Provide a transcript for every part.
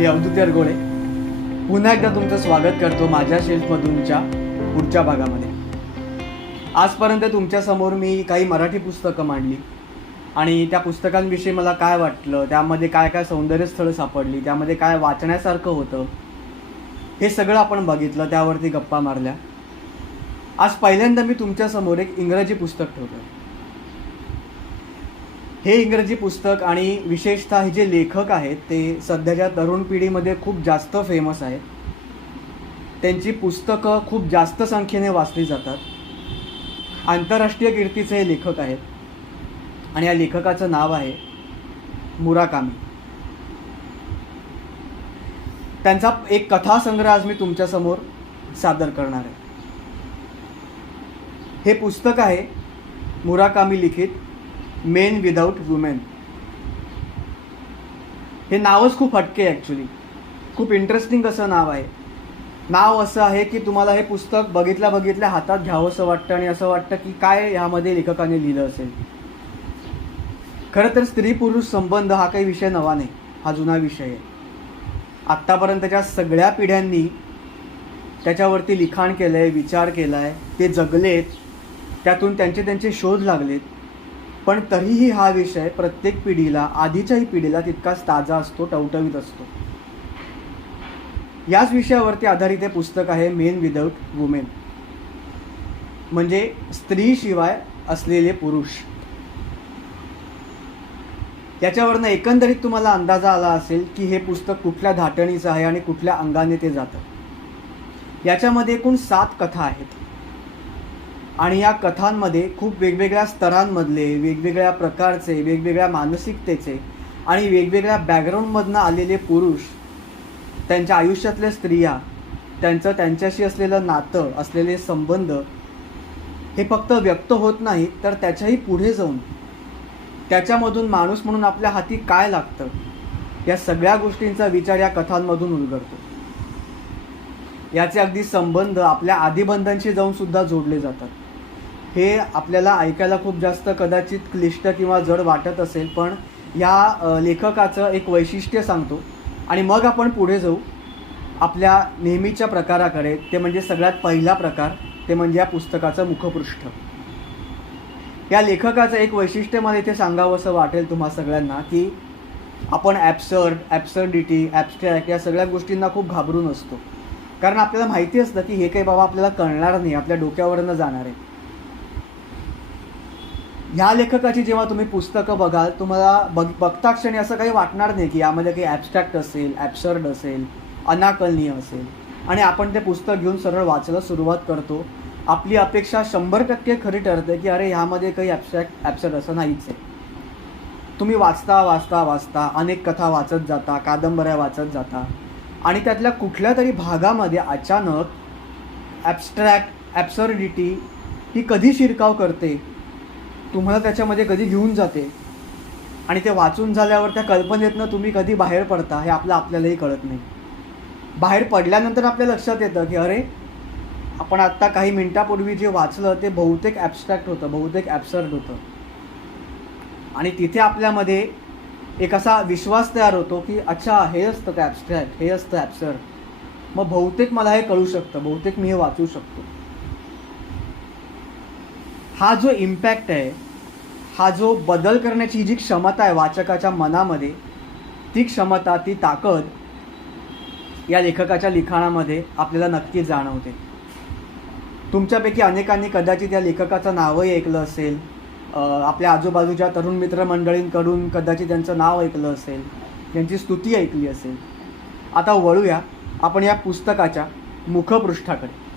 मी अवधूत गोळे पुन्हा एकदा तुमचं स्वागत करतो माझ्या शेल्फमधूनच्या पुढच्या भागामध्ये. आजपर्यंत तुमच्यासमोर मी काही मराठी पुस्तकं मांडली. आणि त्या पुस्तकांविषयी मला काय वाटलं त्यामध्ये काय काय सौंदर्यस्थळं सापडली त्यामध्ये काय वाचण्यासारखं होतं हे सगळं आपण बघितलं त्यावरती गप्पा मारल्या. आज पहिल्यांदा मी तुमच्यासमोर एक इंग्रजी पुस्तक ठेवलं हे इंग्रजी पुस्तक आणि विशेषतः हे जे लेखक आहेत ते सध्याच्या तरुण पिढीमध्ये खूप जास्त फेमस आहेत. त्यांची पुस्तकं खूप जास्त संख्येने वाचली जातात. आंतरराष्ट्रीय कीर्तीचे हे लेखक आहेत. आणि या लेखकाचं नाव आहे मुराकामी. त्यांचा एक कथासंग्रह आज मी तुमच्यासमोर सादर करणार आहे. हे पुस्तक आहे मुराकामी लिखित. मेन विदाऊट वुमेन हे नावच खूप हटके आहे ॲक्च्युली खूप इंटरेस्टिंग असं नाव आहे. नाव असं आहे की तुम्हाला हे पुस्तक बघितल्या बघितल्या हातात घ्यावंसं वाटतं आणि असं वाटतं की काय ह्यामध्ये लेखकाने लिहिलं असेल. खरं तर स्त्री पुरुष संबंध हा काही विषय नवा नाही. हा जुना विषय आहे. आत्तापर्यंतच्या सगळ्या पिढ्यांनी त्याच्यावरती लिखाण केलं आहे विचार केला आहे ते जगलेत त्यातून त्यांचे त्यांचे शोध लागलेत. पण तरीही हा विषय प्रत्येक पिढीला आधीच्याही पिढीला तितकाच ताजा असतो टवटवीत असतो. याच विषयावरती आधारित हे पुस्तक आहे मेन विदाऊट वुमेन. म्हणजे स्त्रीशिवाय असलेले पुरुष. याच्यावरनं एकंदरीत तुम्हाला अंदाजा आला असेल की हे पुस्तक कुठल्या धाटणीचं आहे आणि कुठल्या अंगाने ते जातं. याच्यामध्ये एकूण सात कथा आहेत. आणि या कथांमध्ये खूप वेगवेगळ्या स्तरांमधले वेगवेगळ्या प्रकारचे वेगवेगळ्या मानसिकतेचे आणि वेगवेगळ्या बॅकग्राऊंडमधनं आलेले पुरुष त्यांच्या आयुष्यातल्या स्त्रिया त्यांचं त्यांच्याशी असलेलं नातं असलेले संबंध हे फक्त व्यक्त होत नाही तर त्याच्याही पुढे जाऊन त्याच्यामधून माणूस म्हणून आपल्या हाती काय लागतं? या सगळ्या गोष्टींचा विचार या कथांमधून उलगडतो. याचे अगदी संबंध आपल्या आदिबंधांशी जाऊन सुद्धा जोडले जातात. हे आपल्याला ऐकायला खूप जास्त कदाचित क्लिष्ट किंवा जड वाटत असेल पण या लेखकाचं एक वैशिष्ट्य सांगतो. आणि मग आपण पुढे जाऊ. आपल्या नेहमीच्या प्रकाराकडे ते म्हणजे सगळ्यात पहिला प्रकार ते म्हणजे या पुस्तकाचं मुखपृष्ठ. या लेखकाचं एक वैशिष्ट्य मला इथे सांगावं असं वाटेल तुम्हा सगळ्यांना की आपण ॲप्सर्ड ॲप्सर्डिटी ॲबस्ट्रॅक्ट या सगळ्या गोष्टींना खूप घाबरून असतो. कारण आपल्याला माहिती असतं की हे काही बाबा आपल्याला कळणार नाही आपल्या डोक्यावरनं जाणार. आहे ह्या लेखकाची जेव्हा तुम्ही पुस्तकं बघाल तुम्हाला बघ बघता क्षणी असं काही वाटणार नाही की यामध्ये काही ॲबस्ट्रॅक्ट असेल ॲप्सर्ड असेल अनाकलनीय असेल. आणि आपण ते पुस्तक घेऊन सरळ वाचायला सुरुवात करतो. आपली अपेक्षा शंभर टक्के खरी ठरते की अरे ह्यामध्ये काही ॲबस्ट्रॅक्ट ॲप्सर्ड असं नाहीच आहे. तुम्ही वाचता वाचता वाचता अनेक कथा वाचत जाता कादंबऱ्या वाचत जाता. आणि त्यातल्या कुठल्या तरी भागामध्ये अचानक ॲबस्ट्रॅक्ट ॲब्सर्डिटी ही कधी शिरकाव करते? तुम्हाला त्याच्यामध्ये कधी घेऊन जाते. आणि ते वाचून झाल्यावर त्या कल्पनेतनं तुम्ही कधी बाहेर पडता हे आपलं आपल्यालाही कळत नाही. बाहेर पडल्यानंतर आपल्या लक्षात येतं की अरे आपण आत्ता काही मिनटापूर्वी जे वाचलं ते बहुतेक ॲबस्ट्रॅक्ट होतं बहुतेक ॲब्सर्ड होतं. आणि तिथे आपल्यामध्ये एक असा विश्वास तयार होतो की अच्छा हे असतं का ॲबस्ट्रॅक्ट हे असतं ॲब्सर्ड मग बहुतेक मला हे कळू शकतं बहुतेक मी हे वाचू शकतो. हा जो इम्पॅक्ट आहे हा जो बदल करण्याची जी क्षमता आहे वाचकाच्या मनामध्ये ती क्षमता ती ताकद या लेखकाच्या लिखाणामध्ये आपल्याला नक्की जाणवते. तुमच्यापैकी अनेकांनी कदाचित या लेखकाचं नावही ऐकलं असेल आपल्या आजूबाजूच्या तरुण मित्रमंडळींकडून कदाचित त्यांचं नाव ऐकलं असेल त्यांची स्तुती ऐकली असेल. आता वळूया आपण या पुस्तकाच्या मुखपृष्ठाकडे.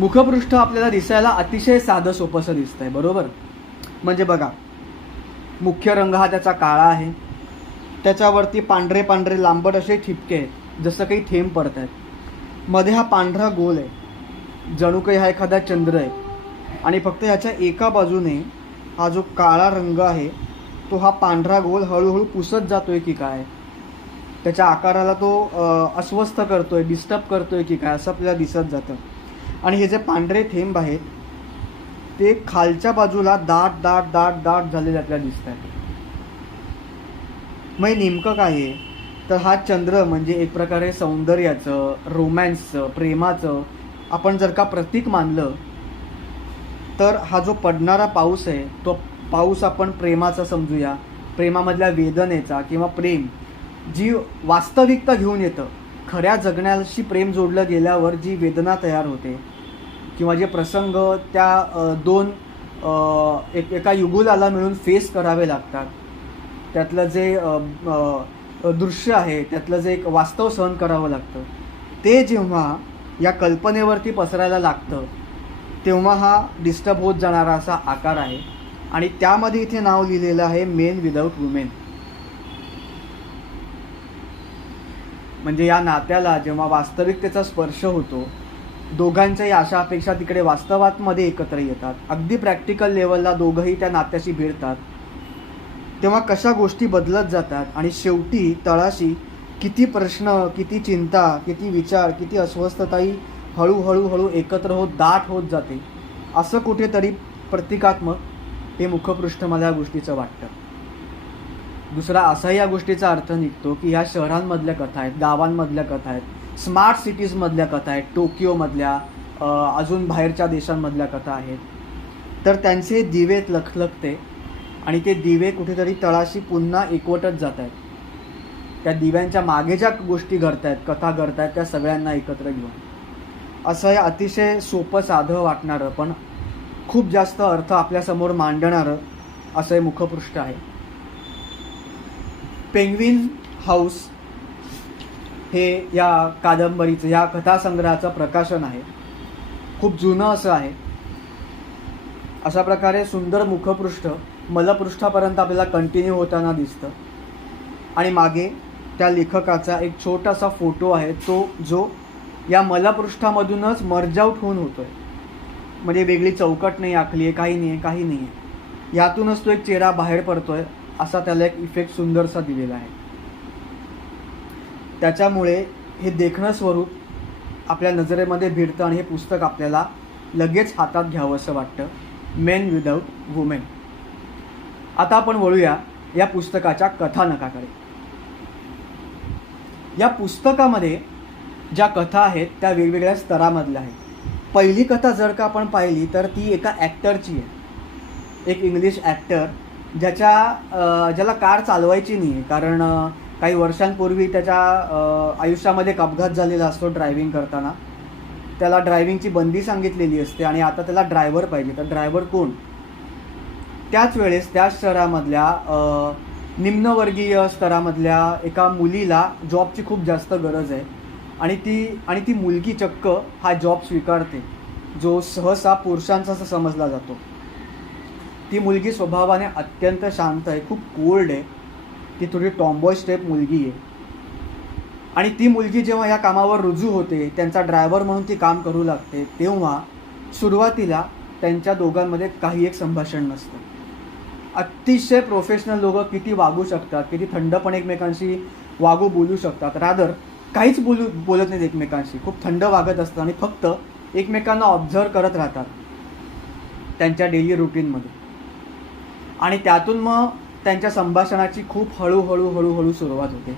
मुखपृष्ठ आपल्याला दिसायला अतिशय साधं सोपंसं दिसतंय बरोबर? म्हणजे बघा मुख्य रंग हा त्याचा काळा आहे. त्याच्यावरती पांढरे पांढरे लांबट असे ठिपके आहेत जसं काही थेंब पडत आहेत मध्ये हा पांढरा गोल आहे. जणू काही हा एखादा चंद्र आहे. आणि फक्त ह्याच्या एका बाजूने हा जो काळा रंग आहे तो हा पांढरा गोल हळूहळू पुसत जातोय की काय? त्याच्या आकाराला तो अ, अस्वस्थ करतोय डिस्टर्ब करतोय की काय असं आपल्याला दिसत जातं. आणि हे जे पांढरे थेंब आहेत ते खालच्या बाजूला दाट दाट दाट दाट झालेले आपल्याला दिसत आहेत. मग हे नेमकं काय आहे? तर हा चंद्र म्हणजे एक प्रकारे सौंदर्याचं रोमॅन्सचं प्रेमाचं आपण जर का प्रतीक मानलं तर हा जो पडणारा पाऊस आहे तो पाऊस आपण प्रेमाचा समजूया. प्रेमामधल्या वेदनेचा किंवा प्रेम जी वास्तविकता घेऊन येतं खऱ्या जगण्याशी प्रेम जोडलं गेल्यावर जी वेदना तयार होते किंवा जे प्रसंग त्या दोन एक एका युगुलाला मिळून फेस करावे लागतात. त्यातलं जे दृश्य आहे त्यातलं जे एक वास्तव सहन करावं लागतं. ते जेव्हा या कल्पनेवरती पसरायला लागतं तेव्हा हा डिस्टर्ब होत जाणारा असा आकार आहे. आणि त्यामध्ये इथे नाव लिहिलेलं आहे मेन विदाऊट वुमेन म्हणजे या नात्याला जेव्हा वास्तविकतेचा स्पर्श होतो दोघांच्याही आशा अपेक्षा तिकडे वास्तवातमध्ये एकत्र येतात. अगदी प्रॅक्टिकल लेवलला दोघंही त्या नात्याशी भिडतात. तेव्हा कशा गोष्टी बदलत जातात आणि शेवटी तळाशी किती प्रश्न किती चिंता किती विचार किती अस्वस्थताही हळूहळू हळू एकत्र होत दाट होत जाते. असं कुठेतरी प्रतिकात्मक हे मुखपृष्ठ मला या गोष्टीचं वाटतं. दुसरा असाही या गोष्टीचा अर्थ निघतो की ह्या शहरांमधल्या कथा आहेत गावांमधल्या कथा आहेत स्मार्ट सिटीजमधल्या कथा आहेत टोकियोमधल्या अजून बाहेरच्या देशांमधल्या कथा आहेत. तर त्यांचे दिवे लखलखते आणि ते दिवे कुठेतरी तळाशी पुन्हा एकवटत जात आहेत त्या दिव्यांच्या मागे ज्या गोष्टी घडत आहेत कथा घडत आहेत त्या सगळ्यांना एकत्र घेऊन. असं हे अतिशय सोपं साधं वाटणारं पण खूप जास्त अर्थ आपल्यासमोर मांडणारं असं हे मुखपृष्ठ आहे. पेंग्विन हाऊस हे या कादंबरीचं या कथासंग्रहाचं प्रकाशन आहे. खूप जुनं असं आहे. अशा प्रकारे सुंदर मुखपृष्ठ मलपृष्ठापर्यंत आपल्याला कंटिन्यू होताना दिसतं. आणि मागे त्या लेखकाचा एक छोटासा फोटो आहे तो जो या मलपृष्ठामधूनच मर्ज आऊट होऊन आहे म्हणजे वेगळी चौकट नाही आखली आहे काही नाही आहे काही नाही आहे. यातूनच तो एक चेहरा बाहेर पडतो आहे असा त्याला एक इफेक्ट सुंदरसा दिलेला आहे. त्याच्यामुळे हे देखणं स्वरूप आपल्या नजरेमध्ये भिडतं आणि हे पुस्तक आपल्याला लगेच हातात घ्यावं असं वाटतं. मेन विदाऊट वुमेन आता आपण वळूया या पुस्तकाच्या कथानकाकडे. या पुस्तकामध्ये ज्या कथा आहेत त्या वेगवेगळ्या स्तरामधल्या आहेत. पहिली कथा जर का आपण पाहिली तर ती एका ॲक्टरची आहे. एक इंग्लिश ॲक्टर ज्याच्या ज्याला कार चालवायची नाही आहे कारण काही वर्षांपूर्वी त्याच्या आयुष्यामध्ये एक अपघात झालेला असतो ड्रायव्हिंग करताना. त्याला ड्रायव्हिंगची बंदी सांगितलेली असते आणि आता त्याला ड्रायव्हर पाहिजे. तर ड्रायव्हर कोण? त्याच वेळेस त्याच शहरामधल्या निम्नवर्गीय स्तरामधल्या एका मुलीला जॉबची खूप जास्त गरज आहे. आणि ती आणि ती मुलगी चक्क हा जॉब स्वीकारते जो सहसा पुरुषांचा असा समजला जातो. ती मुलगी स्वभावाने अत्यंत शांत आहे खूप कोल्ड आहे. ती थोडी टॉम्बॉय स्टेप मुलगी आहे. आणि ती मुलगी जेव्हा या कामावर रुजू होते त्यांचा ड्रायव्हर म्हणून ती काम करू लागते तेव्हा सुरुवातीला त्यांच्या दोघांमध्ये काही एक संभाषण नसतं. अतिशय प्रोफेशनल लोक किती वागू शकतात किती थंडपणे एकमेकांशी वागू बोलू शकतात. रादर काहीच बोलू बोलत नाहीत एकमेकांशी. खूप थंड वागत असतं आणि फक्त एकमेकांना ऑब्झर्व करत राहतात त्यांच्या डेली रुटीनमध्ये आणि त्यातून मग त्यांच्या संभाषणाची खूप हळूहळू हळूहळू सुरुवात होते.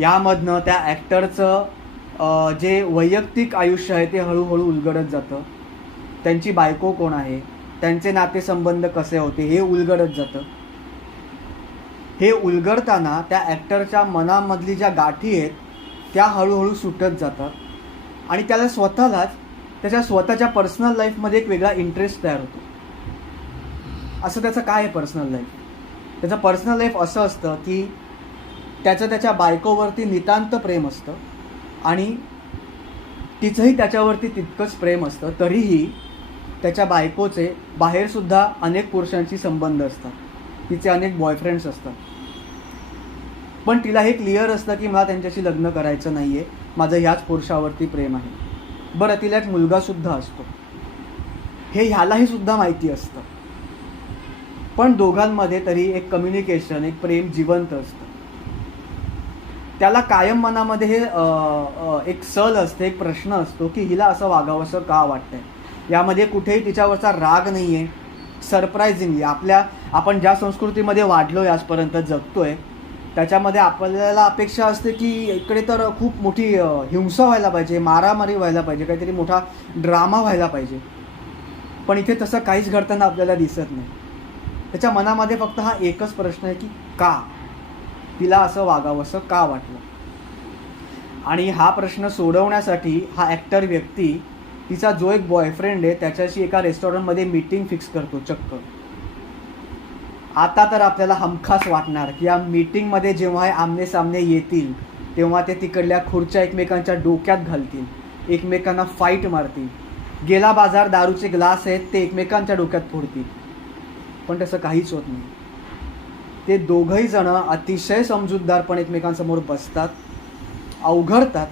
यामधनं त्या ॲक्टरचं जे वैयक्तिक आयुष्य आहे ते हळूहळू उलगडत जातं. त्यांची बायको कोण आहे? त्यांचे नातेसंबंध कसे होते? हे उलगडत जातं. हे उलगडताना त्या ॲक्टरच्या मनामधली ज्या गाठी आहेत त्या हळूहळू सुटत जातात. आणि त्याला स्वतःलाच त्याच्या स्वतःच्या पर्सनल लाईफमध्ये एक वेगळा इंटरेस्ट तयार होतो. असं त्याचं काय आहे पर्सनल लाईफ त्याचं पर्सनल लाईफ असं असतं की त्याचं त्याच्या बायकोवरती नितांत प्रेम असतं आणि तिचंही त्याच्यावरती तितकंच प्रेम असतं तरीही त्याच्या बायकोचे बाहेरसुद्धा अनेक पुरुषांशी संबंध असतात. तिचे अनेक बॉयफ्रेंड्स असतात. पण तिला हे क्लिअर असतं की मला त्यांच्याशी लग्न करायचं नाही आहे माझं ह्याच पुरुषावरती प्रेम आहे. बरं तिला एक मुलगासुद्धा असतो. हे ह्यालाही सुद्धा माहिती असतं. पण दोघांमध्ये तरी एक कम्युनिकेशन एक प्रेम जिवंत असतं. त्याला कायम मनामध्ये हे एक सल असते एक प्रश्न असतो की हिला असं वागावंसं का वाटतंय? यामध्ये कुठेही तिच्यावरचा राग नाही आहे. सरप्रायझिंगली आपल्या आपण ज्या संस्कृतीमध्ये वाढलो आहे आजपर्यंत जगतोय त्याच्यामध्ये आपल्याला अपेक्षा असते की इकडे तर खूप मोठी हिंसा व्हायला पाहिजे मारामारी व्हायला पाहिजे काहीतरी मोठा ड्रामा व्हायला पाहिजे. पण इथे तसं काहीच घडताना आपल्याला दिसत नाही. त्याच्या मनामध्ये फक्त हा एकच प्रश्न आहे की का? तिला असं वागावंसं का वाटलं? आणि हा प्रश्न सोडवण्यासाठी हा ॲक्टर व्यक्ती तिचा जो एक बॉयफ्रेंड आहे त्याच्याशी एका रेस्टॉरंटमध्ये मीटिंग फिक्स करतो चक्क. आता तर आपल्याला हमखास वाटणार की या मीटिंगमध्ये जेव्हा हे आमने सामने येतील तेव्हा ते तिकडल्या खुर्च्या एकमेकांच्या डोक्यात घालतील एकमेकांना फाईट मारतील. गेला बाजार दारूचे ग्लास आहेत ते एकमेकांच्या डोक्यात फोडतील. पण तसं काहीच होत नाही. ते दोघंही जणं अतिशय समजूतदारपणे एकमेकांसमोर बसतात अवघडतात.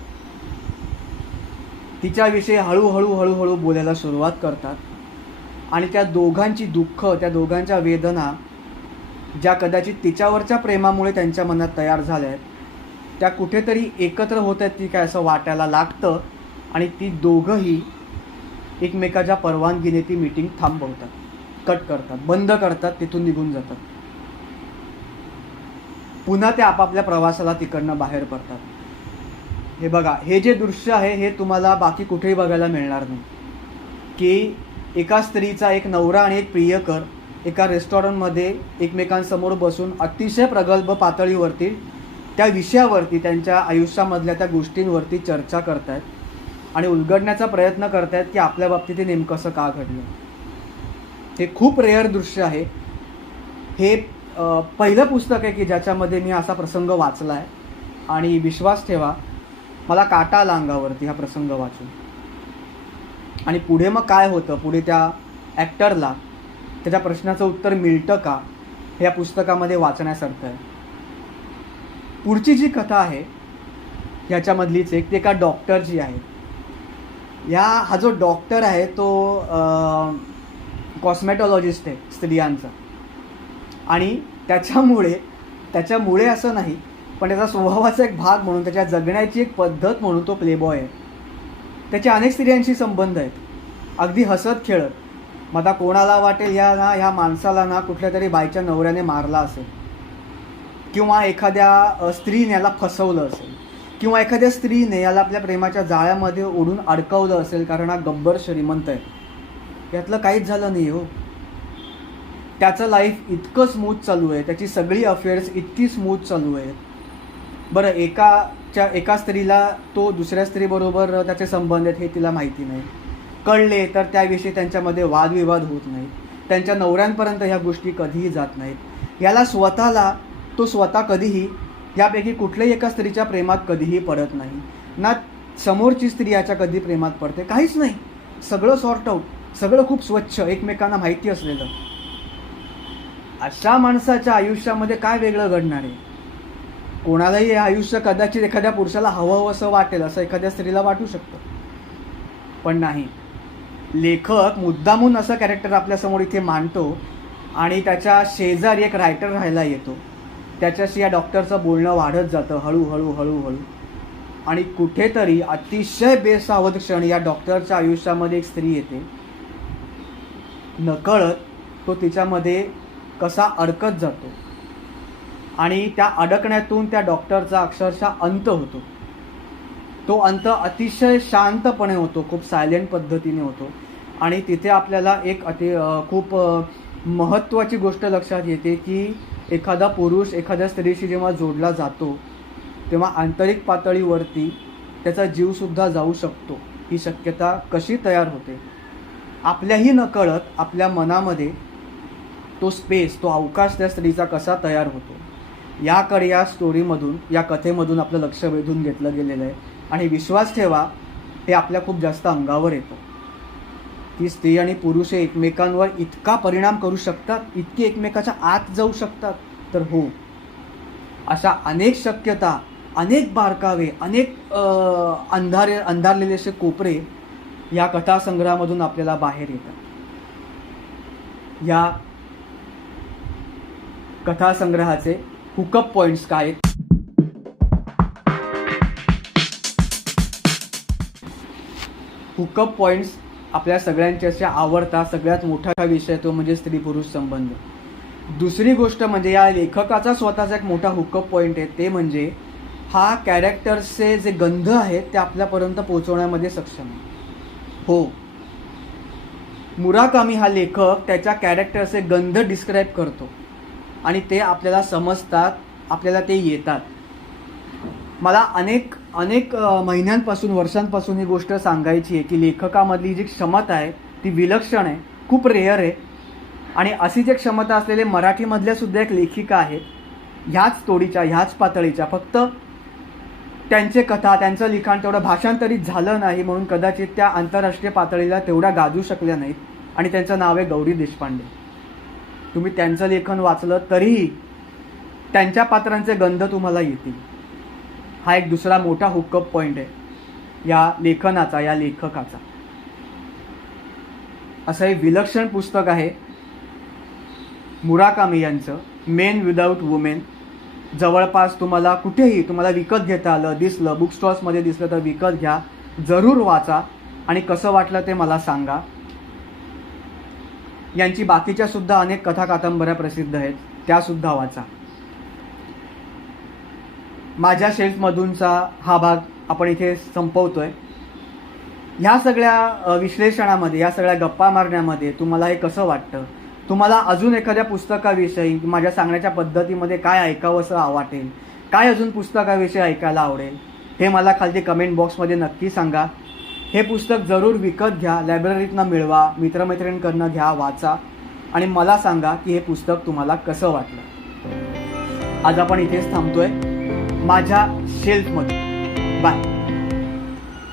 तिच्याविषयी हळूहळू हळूहळू बोलायला सुरुवात करतात. आणि त्या दोघांची दुःख त्या दोघांच्या वेदना ज्या कदाचित तिच्यावरच्या प्रेमामुळे त्यांच्या मनात तयार झाल्या आहेत त्या कुठेतरी एकत्र होत आहेत ती काय असं वाटायला लागतं. आणि ती दोघंही एकमेकाच्या परवानगीने ती मीटिंग थांबवतात. कट करतात बंद करतात तिथून निघून जातात. पुन्हा ते आपापल्या प्रवासाला तिकडनं बाहेर पडतात. हे बघा हे जे दृश्य आहे हे तुम्हाला बाकी कुठेही बघायला मिळणार नाही. की एका स्त्रीचा एक नवरा आणि एक प्रियकर एका रेस्टॉरंटमध्ये एकमेकांसमोर बसून अतिशय प्रगल्भ पातळीवरती त्या विषयावरती त्यांच्या आयुष्यामधल्या त्या गोष्टींवरती चर्चा करतायत आणि उलगडण्याचा प्रयत्न करतायत की आपल्या बाबतीत ते नेमकं असं का घडलं. हे खूप रेअर दृश्य आहे. हे पहिलं पुस्तक आहे की ज्याच्यामध्ये मी असा प्रसंग वाचला आहे आणि विश्वास ठेवा मला काटा आला अंगावरती हा प्रसंग वाचून. आणि पुढे मग काय होतं? पुढे त्या ॲक्टरला त्याच्या प्रश्नाचं उत्तर मिळतं का? हे या पुस्तकामध्ये वाचण्यासारखं आहे. पुढची जी कथा आहे ह्याच्यामधलीच एक ते एका डॉक्टरची आहे. या हा जो डॉक्टर आहे तो कॉस्मेटॉलॉजिस्ट आहे स्त्रियांचा. आणि त्याच्यामुळे त्याच्यामुळे असं नाही पण त्याचा स्वभावाचा एक भाग म्हणून त्याच्या जगण्याची एक पद्धत म्हणून तो प्लेबॉय आहे. त्याचे अनेक स्त्रियांशी संबंध आहेत. अगदी हसत खेळत. मग आता कोणाला वाटेल या ना ह्या माणसाला ना कुठल्या तरी बाईच्या नवऱ्याने मारला असेल. किंवा एखाद्या स्त्रीने याला फसवलं असेल. किंवा एखाद्या स्त्रीने याला आपल्या प्रेमाच्या जाळ्यामध्ये ओढून अडकवलं असेल कारण हा गब्बर श्रीमंत आहे. यातलं काहीच झालं नाही हो. त्याचं लाईफ इतकं स्मूथ चालू आहे. त्याची सगळी अफेअर्स इतकी स्मूथ चालू आहेत बरं एकाच्या एका स्त्रीला तो दुसऱ्या स्त्रीबरोबर त्याचे संबंध आहेत हे तिला माहिती नाही. कळले तर त्याविषयी त्यांच्यामध्ये वादविवाद होत नाही. त्यांच्या नवऱ्यांपर्यंत ह्या गोष्टी कधीही जात नाहीत. याला स्वतःला तो स्वतः कधीही यापैकी कुठल्याही एका स्त्रीच्या प्रेमात कधीही पडत नाही. ना समोरची स्त्री याच्या कधी प्रेमात पडते काहीच नाही. सगळं सॉर्ट आऊट सगळं खूप स्वच्छ एकमेकांना माहिती असलेलं. अशा माणसाच्या आयुष्यामध्ये काय वेगळं घडणार आहे? कोणालाही हे आयुष्य कदाचित एखाद्या पुरुषाला हवं असं वाटेल असं एखाद्या स्त्रीला वाटू शकतं. पण नाही. लेखक मुद्दामून असं कॅरेक्टर आपल्यासमोर इथे मांडतो आणि त्याच्या शेजारी एक रायटर राहायला येतो. त्याच्याशी या डॉक्टरचं बोलणं वाढत जातं हळूहळू हळूहळू. आणि कुठेतरी अतिशय बेसावध क्षण या डॉक्टरच्या आयुष्यामध्ये एक स्त्री येते. नकळत तो तिच्यामध्ये कसा अडकत जातो. आणि त्या अडकण्यातून त्या डॉक्टरचा अक्षरशः अंत होतो. तो अंत अतिशय शांतपणे होतो खूप सायलेंट पद्धतीने होतो. आणि तिथे आपल्याला एक अति खूप महत्त्वाची गोष्ट लक्षात येते की एखादा पुरुष एखाद्या स्त्रीशी जेव्हा जोडला जातो तेव्हा आंतरिक पातळीवरती त्याचा जीवसुद्धा जाऊ शकतो. ही शक्यता कशी तयार होते? आपल्याही नकळत आपल्या मनामध्ये तो स्पेस तो अवकाश त्या स्त्रीचा कसा तयार होतो? याकडे या स्टोरीमधून या कथेमधून आपलं लक्ष वेधून घेतलं गेलेलं आहे. आणि विश्वास ठेवा हे आपल्या खूप जास्त अंगावर येतं. ती स्त्री आणि पुरुष हे एकमेकांवर इतका परिणाम करू शकतात इतकी एकमेकाच्या आत जाऊ शकतात. तर हो अशा अनेक शक्यता अनेक बारकावे अनेक अंधारे अंधारलेले असे कोपरे या कथासंग्रहामधून आपल्याला बाहेर येतात या कथासंग्रहाचे हुकअप पॉइंट्स काय आहेत? हुकअप पॉइंट्स आपल्या सगळ्यांचे असे आवडता सगळ्यात मोठा विषय तो म्हणजे स्त्री पुरुष संबंध. दुसरी गोष्ट म्हणजे या लेखकाचा स्वतःचा एक मोठा हुकअप पॉईंट आहे. ते म्हणजे हा कॅरेक्टर्सचे जे गंध आहेत ते आपल्यापर्यंत पोहोचवण्यामध्ये सक्षम आहे. हो. मुराकामी हा लेखक त्याच्या कॅरेक्टरचे गंध डिस्क्राईब करतो. आणि ते आपल्याला समजतात आपल्याला ते येतात. मला अनेक अनेक महिन्यांपासून वर्षांपासून ही गोष्ट सांगायची आहे की लेखकामधली जी क्षमता आहे ती विलक्षण आहे खूप रेअर आहे. आणि अशी जे क्षमता असलेले मराठीमधल्या सुद्धा एक लेखिका आहेत ह्याच तोडीच्या ह्याच पातळीच्या फक्त त्यांचे कथा त्यांचं लिखाण तेवढं भाषांतरित झालं नाही म्हणून कदाचित त्या आंतरराष्ट्रीय पातळीला तेवढ्या गाजू शकल्या नाहीत आणि त्यांचं नाव आहे गौरी देशपांडे. तुम्ही त्यांचं लेखन वाचलं तरीही त्यांच्या पात्रांचे गंध तुम्हाला येतील. हा एक दुसरा मोठा हुकअप पॉईंट आहे या लेखनाचा या लेखकाचा. असं हे विलक्षण पुस्तक आहे मुराकामी यांचं मेन विदाऊट वुमेन जवळपास तुम्हाला कुठेही तुम्हाला विकत घेता आलं दिसलं बुक स्टॉल्समध्ये दिसलं तर विकत घ्या. जरूर वाचा. आणि कसं वाटलं ते मला सांगा. यांची बाकीच्या सुद्धा अनेक कथा कादंबऱ्या प्रसिद्ध आहेत. त्यासुद्धा वाचा. माझ्या शेल्फमधूनचा हा भाग आपण इथे संपवतोय. ह्या सगळ्या विश्लेषणामध्ये या सगळ्या गप्पा मारण्यामध्ये तुम्हाला हे कसं वाटतं? तुम्हाला अजून एखाद्या पुस्तकाविषयी माझ्या सांगण्याच्या पद्धतीमध्ये काय ऐकावंसं वाटेल काय अजून पुस्तकाविषयी ऐकायला आवडेल हे मला खालती कमेंट बॉक्समध्ये नक्की सांगा. हे पुस्तक जरूर विकत घ्या लायब्ररीतनं मिळवा मित्रमैत्रिणींकडनं घ्या वाचा आणि मला सांगा की हे पुस्तक तुम्हाला कसं वाटलं. आज आपण इथेच थांबतोय. माझ्या शेल्फमध्ये बाय